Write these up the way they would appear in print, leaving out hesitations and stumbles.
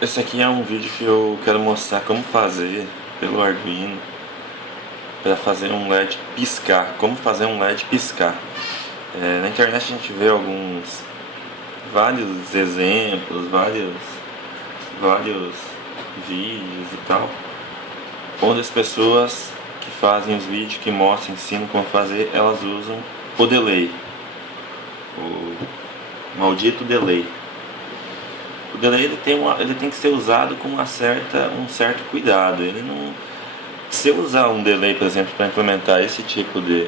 Esse aqui é um vídeo que eu quero mostrar como fazer pelo Arduino para fazer um LED piscar. Como fazer um LED piscar. Na internet a gente vê vários exemplos, vários vídeos e tal, onde as pessoas que fazem os vídeos, que mostram, ensinam como fazer, elas usam o delay, o maldito delay. O delay ele tem que ser usado com um certo cuidado. Ele não, se eu usar um delay, por exemplo, para implementar esse tipo de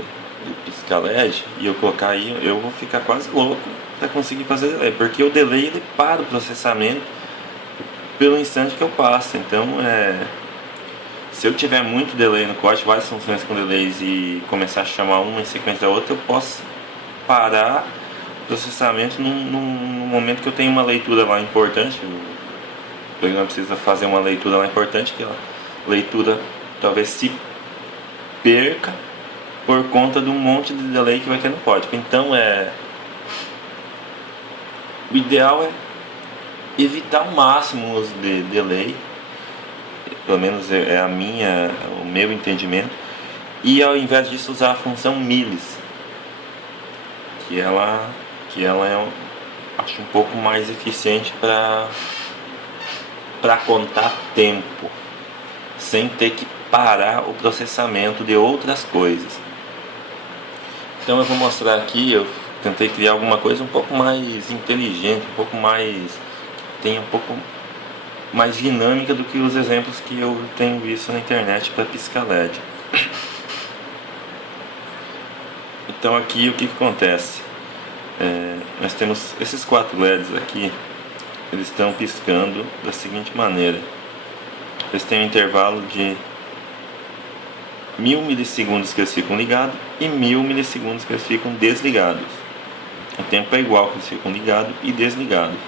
pisca LED e eu colocar aí, eu vou ficar quase louco para conseguir fazer delay, porque o delay ele para o processamento pelo instante que eu passo. Então, se eu tiver muito delay no código, várias funções com delays, e começar a chamar uma em sequência da outra, eu posso parar o processamento num momento que eu tenho uma leitura lá importante. O programa precisa fazer uma leitura lá importante, que a leitura talvez se perca por conta de um monte de delay que vai ter no código. Então, o ideal é evitar ao máximo o uso de delay, pelo menos é o meu entendimento, e ao invés disso usar a função milis, que ela acho um pouco mais eficiente para contar tempo, sem ter que parar o processamento de outras coisas. Então eu vou mostrar aqui, eu tentei criar alguma coisa um pouco mais inteligente, tenha um pouco mais dinâmica do que os exemplos que eu tenho visto na internet para pisca LED. Então aqui o que acontece? Nós temos esses 4 LEDs aqui, eles estão piscando da seguinte maneira: eles têm um intervalo de 1000 milissegundos que eles ficam ligados e 1000 milissegundos que eles ficam desligados. O tempo é igual que eles ficam ligados e desligados,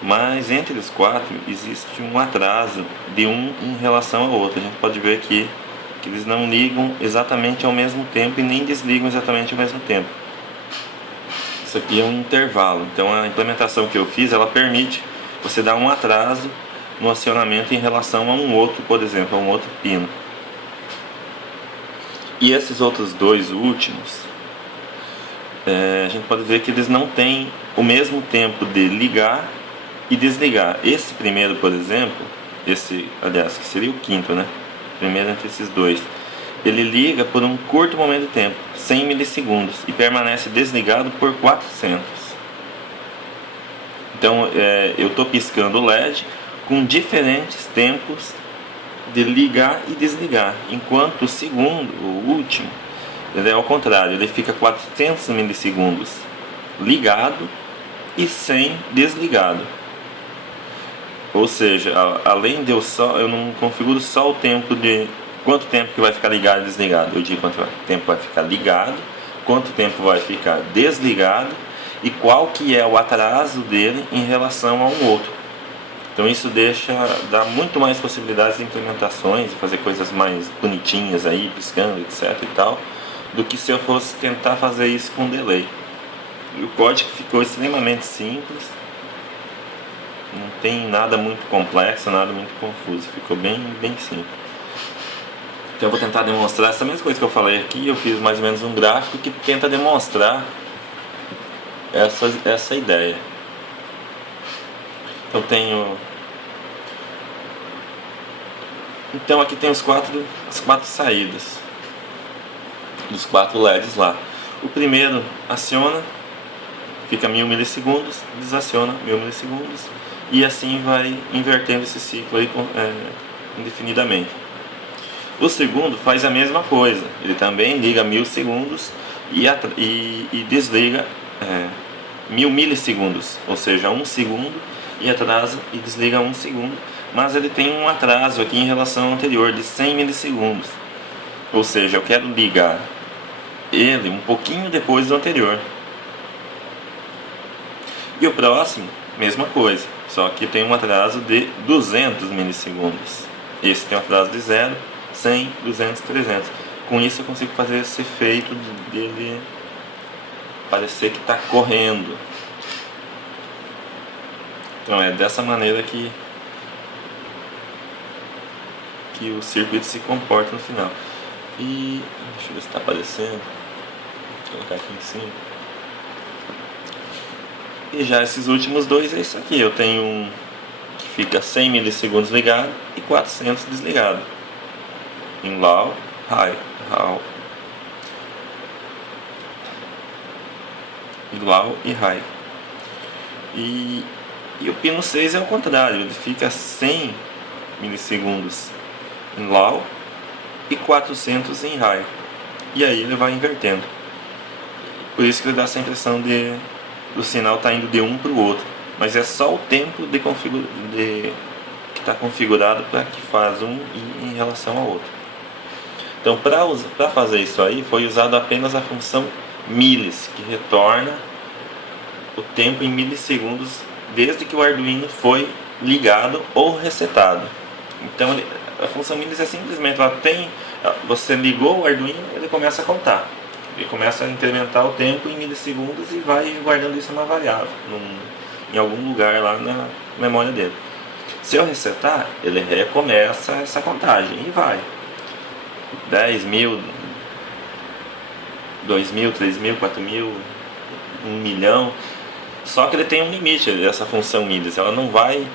mas entre os 4 existe um atraso de um em relação ao outro. A gente pode ver aqui que eles não ligam exatamente ao mesmo tempo e nem desligam exatamente ao mesmo tempo. Isso aqui é um intervalo. Então a implementação que eu fiz, ela permite você dar um atraso no acionamento em relação a um outro, por exemplo, a um outro pino. E esses outros dois últimos, a gente pode ver que eles não têm o mesmo tempo de ligar e desligar. Esse primeiro, por exemplo, aliás, que seria o quinto, né? Primeiro entre esses dois, ele liga por um curto momento de tempo, 100 milissegundos, e permanece desligado por 400. Então eu estou piscando o LED com diferentes tempos de ligar e desligar, enquanto o segundo, o último, ele é ao contrário, ele fica 400 milissegundos ligado e 100 desligado. Ou seja, além de eu não configuro só o tempo de quanto tempo que vai ficar ligado e desligado, eu digo quanto tempo vai ficar ligado, quanto tempo vai ficar desligado e qual que é o atraso dele em relação a um outro. Então isso dá muito mais possibilidades de implementações, de fazer coisas mais bonitinhas aí, piscando, etc e tal, do que se eu fosse tentar fazer isso com delay. E o código ficou extremamente simples, não tem nada muito complexo, nada muito confuso, ficou bem simples. Então eu vou tentar demonstrar essa mesma coisa que eu falei aqui. Eu fiz mais ou menos um gráfico que tenta demonstrar essa ideia. Então aqui tem as quatro saídas dos 4 LEDs lá. O primeiro aciona, fica 1000 milissegundos, desaciona 1000 milissegundos, e assim vai invertendo esse ciclo aí indefinidamente. O segundo faz a mesma coisa, ele também liga 1000 segundos e desliga 1000 milissegundos, ou seja, 1 segundo, e atrasa e desliga 1 segundo, mas ele tem um atraso aqui em relação ao anterior de 100 milissegundos, ou seja, eu quero ligar ele um pouquinho depois do anterior. E o próximo, mesma coisa, só que tem um atraso de 200 milissegundos. Esse tem um atraso de 0, 100, 200, 300. Com isso eu consigo fazer esse efeito dele parecer que está correndo. Então é dessa maneira que que o circuito se comporta no final. E deixa eu ver se está aparecendo. Vou colocar aqui em cima. E já esses últimos dois é isso aqui. Eu tenho um que fica 100 milissegundos ligado e 400 desligado. Em low, high, low. Low e high. E o pino 6 é o contrário, ele fica 100 milissegundos em low e 400 em high. E aí ele vai invertendo. Por isso que ele dá essa impressão de o sinal está indo de um para o outro. Mas é só o tempo que está configurado para que faz um em relação ao outro. Então para fazer isso aí foi usado apenas a função milis, que retorna o tempo em milissegundos desde que o Arduino foi ligado ou resetado. Então a função milis é simplesmente, você ligou o Arduino, ele começa a contar. Ele começa a incrementar o tempo em milissegundos e vai guardando isso numa variável, em algum lugar lá na memória dele. Se eu resetar, ele recomeça essa contagem e vai. 10 mil, 2 mil, 3 mil, 4 mil, 1 milhão. Só que ele tem um limite, essa função milis. Ela não vai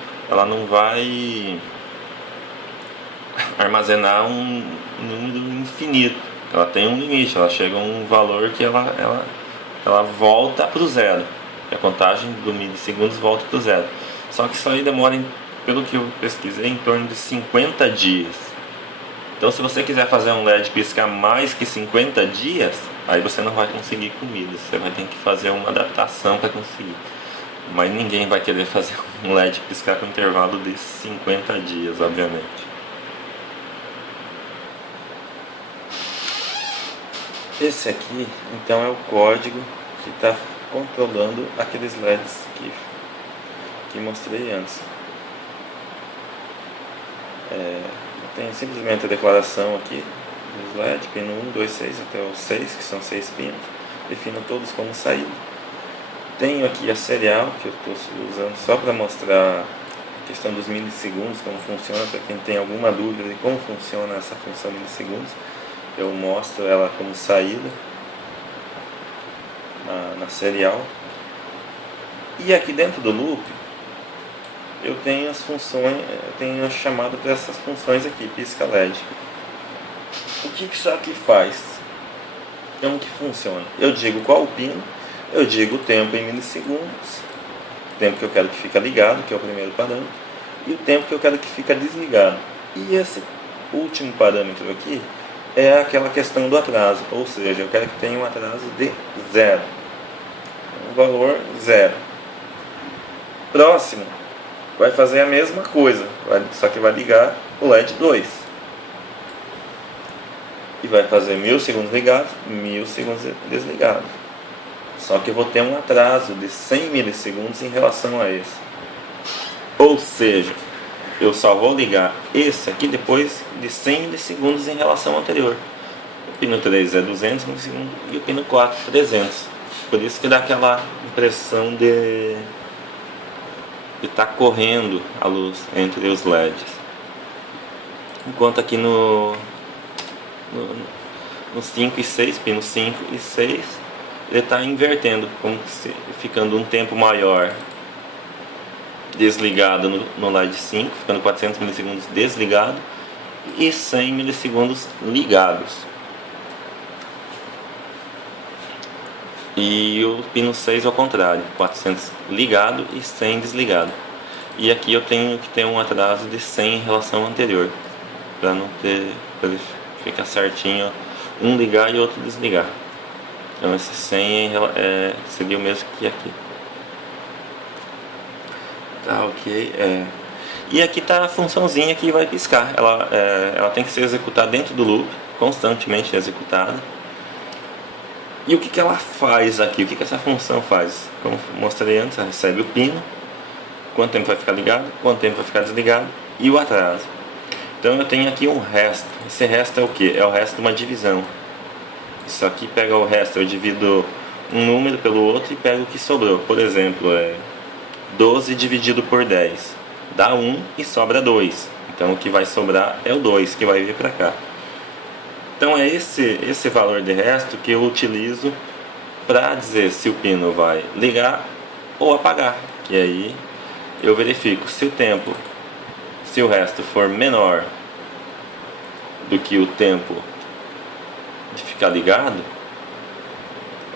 armazenar um número infinito. Ela tem um limite, ela chega a um valor que ela volta para o zero. A contagem do milissegundos volta para o zero. Só que isso aí demora, pelo que eu pesquisei, em torno de 50 dias. Então se você quiser fazer um LED piscar mais que 50 dias, aí você não vai conseguir com milis. Você vai ter que fazer uma adaptação para conseguir. Mas ninguém vai querer fazer um LED piscar com intervalo de 50 dias, obviamente. Esse aqui, então, é o código que está controlando aqueles LEDs que mostrei antes. Tem simplesmente a declaração aqui dos LEDs, pino 1, 2, 6 até o 6, que são 6 pinos. Defino todos como saída. Tenho aqui a serial, que eu estou usando só para mostrar a questão dos milissegundos, como funciona, para quem tem alguma dúvida de como funciona essa função milissegundos. Eu mostro ela como saída na serial. E aqui dentro do loop eu tenho as funções, tenho a chamada para essas funções aqui, pisca LED. O que isso aqui faz? Como que funciona? Eu digo qual o pino, eu digo o tempo em milissegundos, o tempo que eu quero que fica ligado, que é o primeiro parâmetro, e o tempo que eu quero que fica desligado. E esse último parâmetro aqui é aquela questão do atraso, ou seja, eu quero que tenha um atraso de 0, um valor 0. Próximo vai fazer a mesma coisa, só que vai ligar o LED 2 e vai fazer 1000 segundos ligados, 1000 segundos desligados. Só que eu vou ter um atraso de 100 milissegundos em relação a esse. Ou seja, eu só vou ligar esse aqui depois de 100 milissegundos em relação ao anterior. O pino 3 é 200 milissegundos e o pino 4 300. Por isso que dá aquela impressão de estar correndo a luz entre os LEDs. Enquanto aqui no 5 e 6, pino 5 e 6, ele está invertendo, como se ficando um tempo maior desligado no LED 5, ficando 400 milissegundos desligado e 100 milissegundos ligados. E o pino 6 ao contrário, 400 ligado e 100 desligado. E aqui eu tenho que ter um atraso de 100 em relação ao anterior, para não ter, para ele ficar certinho, um ligar e outro desligar. Então esse 100 seria o mesmo que aqui. Tá, ok. E aqui está a funçãozinha que vai piscar. Ela tem que ser executada dentro do loop, constantemente executada. E o que ela faz aqui? O que essa função faz? Como mostrei antes, ela recebe o pino, quanto tempo vai ficar ligado, quanto tempo vai ficar desligado e o atraso. Então eu tenho aqui um resto. Esse resto é o que? É o resto de uma divisão. Isso aqui pega o resto, eu divido um número pelo outro e pego o que sobrou. Por exemplo, 12 dividido por 10. dá 1 e sobra 2. Então o que vai sobrar é o 2 que vai vir para cá. Então é esse valor de resto que eu utilizo para dizer se o pino vai ligar ou apagar. Que aí eu verifico se o resto for menor do que o tempo de ficar ligado,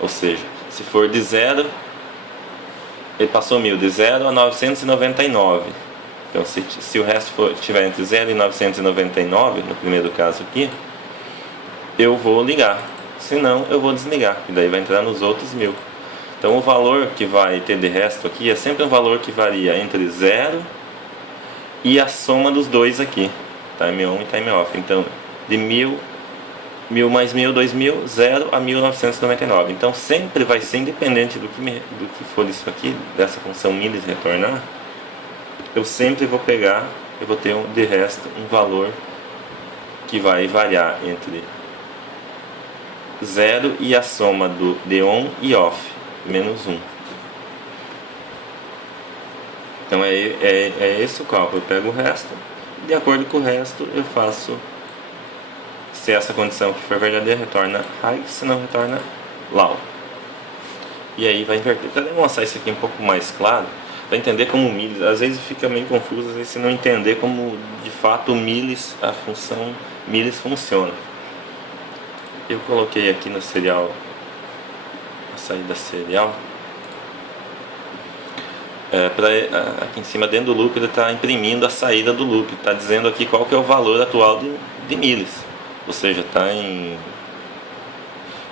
ou seja, se for de 0, ele passou 1000, de 0 a 999. Então se o resto estiver entre 0 e 999, no primeiro caso aqui, eu vou ligar, senão eu vou desligar, e daí vai entrar nos outros 1000. Então o valor que vai ter de resto aqui é sempre um valor que varia entre 0 e a soma dos dois aqui, time on e time off. Então de 1000 mais 1000, 2000, 0 a 1999. Então sempre vai ser independente do que for isso aqui, dessa função milis retornar. Eu sempre vou pegar, eu vou ter de resto um valor que vai variar entre 0 e a soma de on e off, menos 1. Então é esse o cálculo. Eu pego o resto, de acordo com o resto eu faço, se essa condição que for verdadeira retorna high, se não retorna low. E aí vai inverter. Para demonstrar isso aqui um pouco mais claro, para entender como o milis, às vezes fica meio confuso, às vezes se não entender como de fato o milis, a função milis funciona. Eu coloquei aqui no serial, a saída serial, aqui em cima dentro do loop ele está imprimindo a saída do loop, está dizendo aqui qual que é o valor atual de milis, ou seja, está em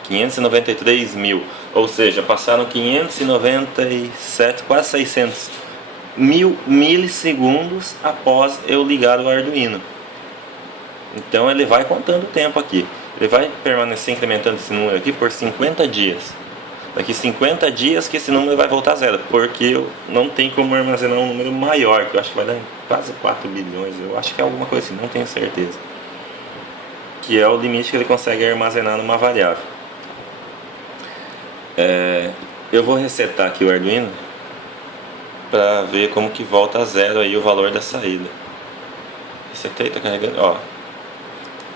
593 mil, ou seja, passaram 597, quase 600 mil milissegundos após eu ligar o Arduino. Então ele vai contando o tempo aqui. Ele vai permanecer incrementando esse número aqui por 50 dias. Daqui 50 dias que esse número vai voltar a zero, porque eu não tenho como armazenar um número maior, que eu acho que vai dar quase 4 bilhões, eu acho que é alguma coisa assim, não tenho certeza. Que é o limite que ele consegue armazenar numa variável. Eu vou resetar aqui o Arduino para ver como que volta a zero aí o valor da saída. Resetei, está carregando, ó.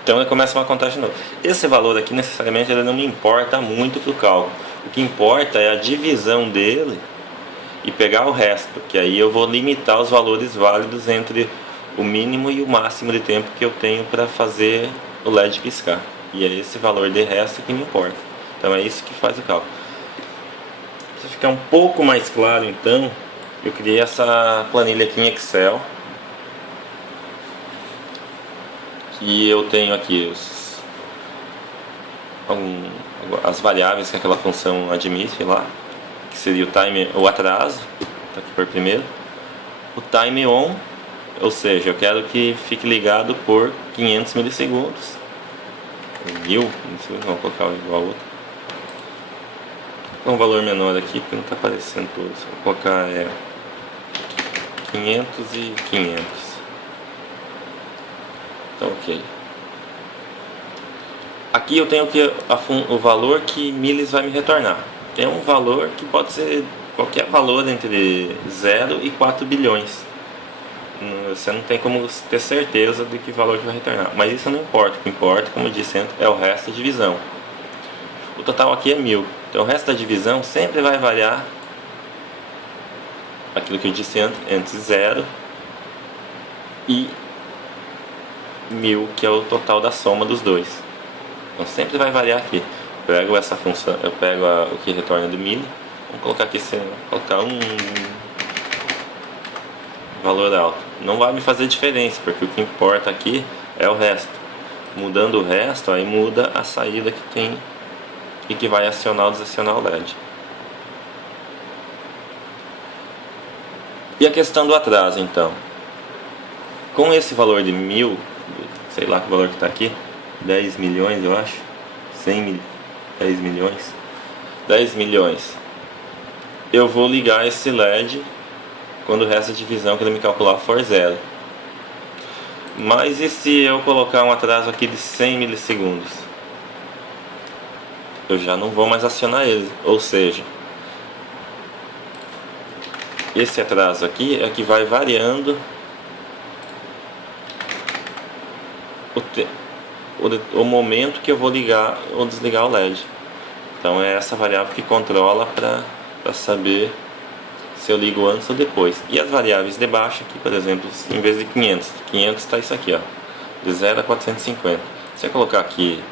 Então ele começa uma contagem de novo. Esse valor aqui necessariamente ele não me importa muito para o cálculo. O que importa é a divisão dele e pegar o resto, que aí eu vou limitar os valores válidos entre o mínimo e o máximo de tempo que eu tenho para fazer o LED piscar. E é esse valor de resto que me importa. Então é isso que faz o cálculo. Para ficar um pouco mais claro, então, eu criei essa planilha aqui em Excel. E eu tenho aqui as variáveis que aquela função admite lá, que seria o atraso, está aqui por primeiro, o time on, ou seja, eu quero que fique ligado por 500 milissegundos, 1000 milissegundos, vamos colocar igual ao outro, um valor menor aqui porque não está aparecendo todos, vou colocar 500 e 500. Então, ok. Aqui eu tenho o valor que milis vai me retornar. Tem um valor que pode ser qualquer valor entre 0 e 4 bilhões. Você não tem como ter certeza de que valor que vai retornar. Mas isso não importa. O que importa, como eu disse antes, é o resto da divisão. O total aqui é 1000. Então o resto da divisão sempre vai variar aquilo que eu disse antes, entre 0 e 1000, que é o total da soma dos dois. Então sempre vai variar aqui. Eu pego essa função, eu pego o que retorna do mili, vamos colocar aqui, colocar um valor alto. Não vai me fazer diferença, porque o que importa aqui é o resto. Mudando o resto, aí muda a saída que tem e que vai acionar ou desacionar o LED. E a questão do atraso, então. Com esse valor de 1000, sei lá que valor que está aqui, 10 milhões eu acho, 10 milhões, 10 milhões, eu vou ligar esse LED quando o resto da divisão que ele me calcular for 0. Mas e se eu colocar um atraso aqui de 100 milissegundos? Eu já não vou mais acionar ele, ou seja, esse atraso aqui é que vai variando o momento que eu vou ligar ou desligar o LED. Então é essa variável que controla para saber se eu ligo antes ou depois. E as variáveis de baixo aqui, por exemplo, em vez de 500 está isso aqui, ó, de 0 a 450. Se eu colocar aqui,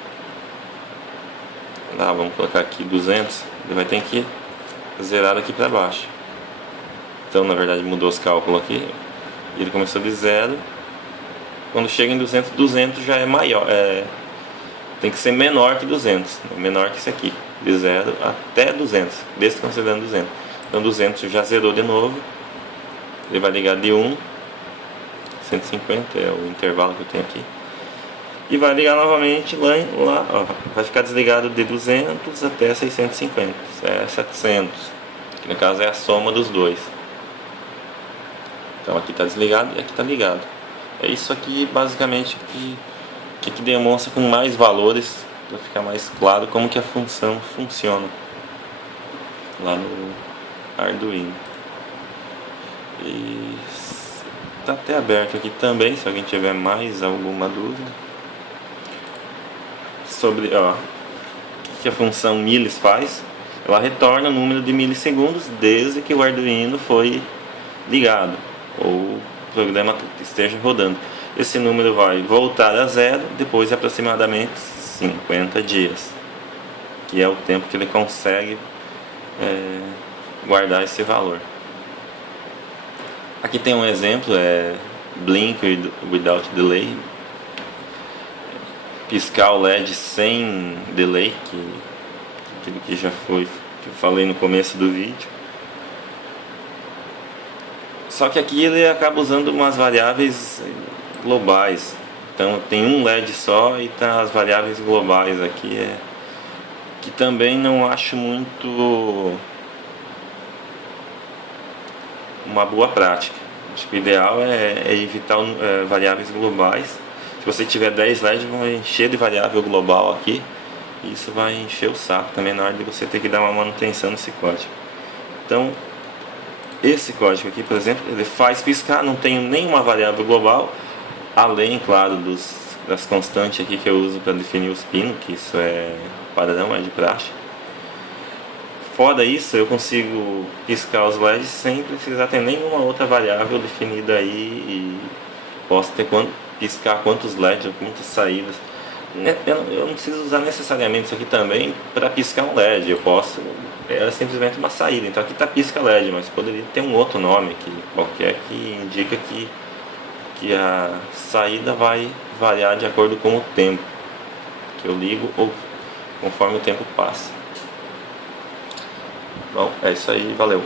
vamos colocar aqui 200, ele vai ter que zerar aqui para baixo. Então na verdade mudou os cálculos aqui, ele começou de 0. Quando chega em 200, 200 já é maior, tem que ser menor que 200, menor que isso aqui, de 0 até 200, desconsiderando 200. Então 200 já zerou de novo, ele vai ligar de 1, 150 é o intervalo que eu tenho aqui, e vai ligar novamente lá ó, vai ficar desligado de 200 até 650, 700, que no caso é a soma dos dois. Então aqui está desligado e aqui está ligado. É isso aqui basicamente que demonstra com mais valores, para ficar mais claro como que a função funciona lá no Arduino. E está até aberto aqui também, se alguém tiver mais alguma dúvida sobre o que a função milis faz. Ela retorna o número de milissegundos desde que o Arduino foi ligado ou o programa esteja rodando. Esse número vai voltar a 0 depois de aproximadamente 50 dias, que é o tempo que ele consegue guardar esse valor. Aqui tem um exemplo, Blink Without Delay, piscar o LED sem delay, aquilo que já foi, que eu falei no começo do vídeo. Só que aqui ele acaba usando umas variáveis globais. Então tem um LED só e tá as variáveis globais aqui, que também não acho muito uma boa prática. Acho que o ideal é evitar variáveis globais. Se você tiver 10 LEDs, vão encher de variável global aqui, e isso vai encher o saco também na hora de você ter que dar uma manutenção nesse código. Então esse código aqui, por exemplo, ele faz piscar, não tem nenhuma variável global, além, claro, das constantes aqui que eu uso para definir os pinos, que isso é padrão, é de praxe. Fora isso, eu consigo piscar os LEDs sem precisar ter nenhuma outra variável definida aí, e posso ter piscar quantos LEDs ou quantas saídas. Eu não preciso usar necessariamente isso aqui também para piscar um LED, eu posso, simplesmente uma saída. Então aqui está pisca LED, mas poderia ter um outro nome qualquer que indica que a saída vai variar de acordo com o tempo que eu ligo ou conforme o tempo passa. Bom, é isso aí, valeu!